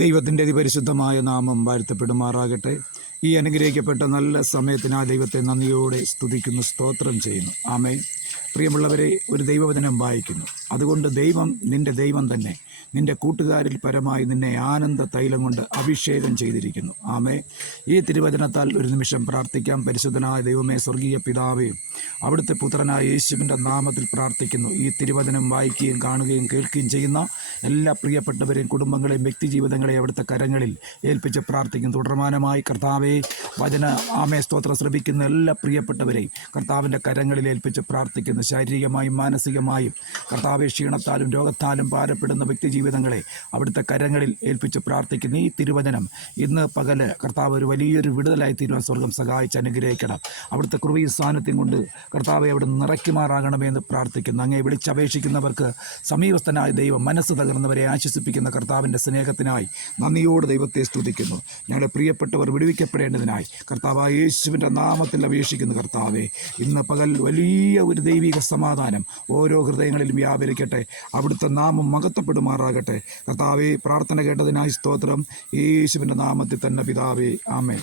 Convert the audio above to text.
ദൈവത്തിൻ്റെ അതിപരിശുദ്ധമായ നാമം വാഴ്ത്തപ്പെടുമാറാകട്ടെ. ഈ അനുഗ്രഹിക്കപ്പെട്ട നല്ല സമയത്തിന് ആ ദൈവത്തെ നന്ദിയോടെ സ്തുതിക്കുന്നു, സ്തോത്രം ചെയ്യുന്നു. ആമേൻ. പ്രിയമുള്ളവരെ, ഒരു ദൈവവചനം വായിക്കുന്നു. അതുകൊണ്ട് ദൈവം നിൻ്റെ ദൈവം തന്നെ നിൻ്റെ കൂട്ടുകാരിൽ പരമായി നിന്നെ ആനന്ദ തൈലം കൊണ്ട് അഭിഷേകം ചെയ്തിരിക്കുന്നു. ആമേ. ഈ തിരുവചനത്താൽ ഒരു നിമിഷം പ്രാർത്ഥിക്കാം. പരിശുദ്ധനായ ദൈവമേ, സ്വർഗീയ പിതാവേ, അവിടുത്തെ പുത്രനായ യേശുവിൻ്റെ നാമത്തിൽ പ്രാർത്ഥിക്കുന്നു. ഈ തിരുവചനം വായിക്കുകയും കാണുകയും കേൾക്കുകയും ചെയ്യുന്ന എല്ലാ പ്രിയപ്പെട്ടവരെയും കുടുംബങ്ങളെയും വ്യക്തിജീവിതങ്ങളെയും അവിടുത്തെ കരങ്ങളിൽ ഏൽപ്പിച്ച് പ്രാർത്ഥിക്കുന്നു. തുടർമാനമായി കർത്താവെ, വചന ആമേ സ്തോത്രം ശ്രമിക്കുന്ന എല്ലാ പ്രിയപ്പെട്ടവരെയും കർത്താവിൻ്റെ കരങ്ങളിൽ ഏൽപ്പിച്ച് പ്രാർത്ഥിക്കുന്നു. ശാരീരികമായും മാനസികമായും കർത്താവെ, ക്ഷീണത്താലും രോഗത്താലും ഭാരപ്പെടുന്ന വ്യക്തിജീവിതങ്ങളെ അവിടുത്തെ കരങ്ങളിൽ ഏൽപ്പിച്ച് പ്രാർത്ഥിക്കുന്നു. ഈ തിരുവചനം ഇന്ന് പകല് കർത്താവ് ഒരു വലിയൊരു വിടുതലായി തീരുവാൻ സ്വർഗം സഹായിച്ച് അനുഗ്രഹിക്കണം. അവിടുത്തെ കൃപയും സാന്നിധ്യം കൊണ്ട് കർത്താവെ അവിടെ നിറയ്ക്കുമാറാകണമെന്ന് പ്രാർത്ഥിക്കുന്നു. അങ്ങേ വിളിച്ചപേക്ഷിക്കുന്നവർക്ക് സമീപസ്ഥനായ ദൈവം മനസ്സ് തകർന്നവരെ ആശ്വസിപ്പിക്കുന്ന കർത്താവിൻ്റെ സ്നേഹത്തിനായി നന്ദിയോട് ദൈവത്തെ സ്തുതിക്കുന്നു. ഞങ്ങളുടെ പ്രിയപ്പെട്ടവർ വിടുവിക്കപ്പെടേണ്ടതിനായി കർത്താവായ യേശുവിൻ്റെ നാമത്തിൽ അപേക്ഷിക്കുന്നു. കർത്താവെ, ഇന്ന് പകൽ വലിയ ഒരു ദൈവിക സമാധാനം ഓരോ ഹൃദയങ്ങളിലും വ്യാപരിക്കട്ടെ. അവിടുത്തെ നാമം മഹത്വപ്പെടുമാറാകട്ടെ. കർത്താവെ, പ്രാർത്ഥന കേട്ടതിനായി സ്തോത്രം. യേശുവിൻ്റെ നാമത്തിൽ തന്നെ പിതാവേ, ആമേൻ.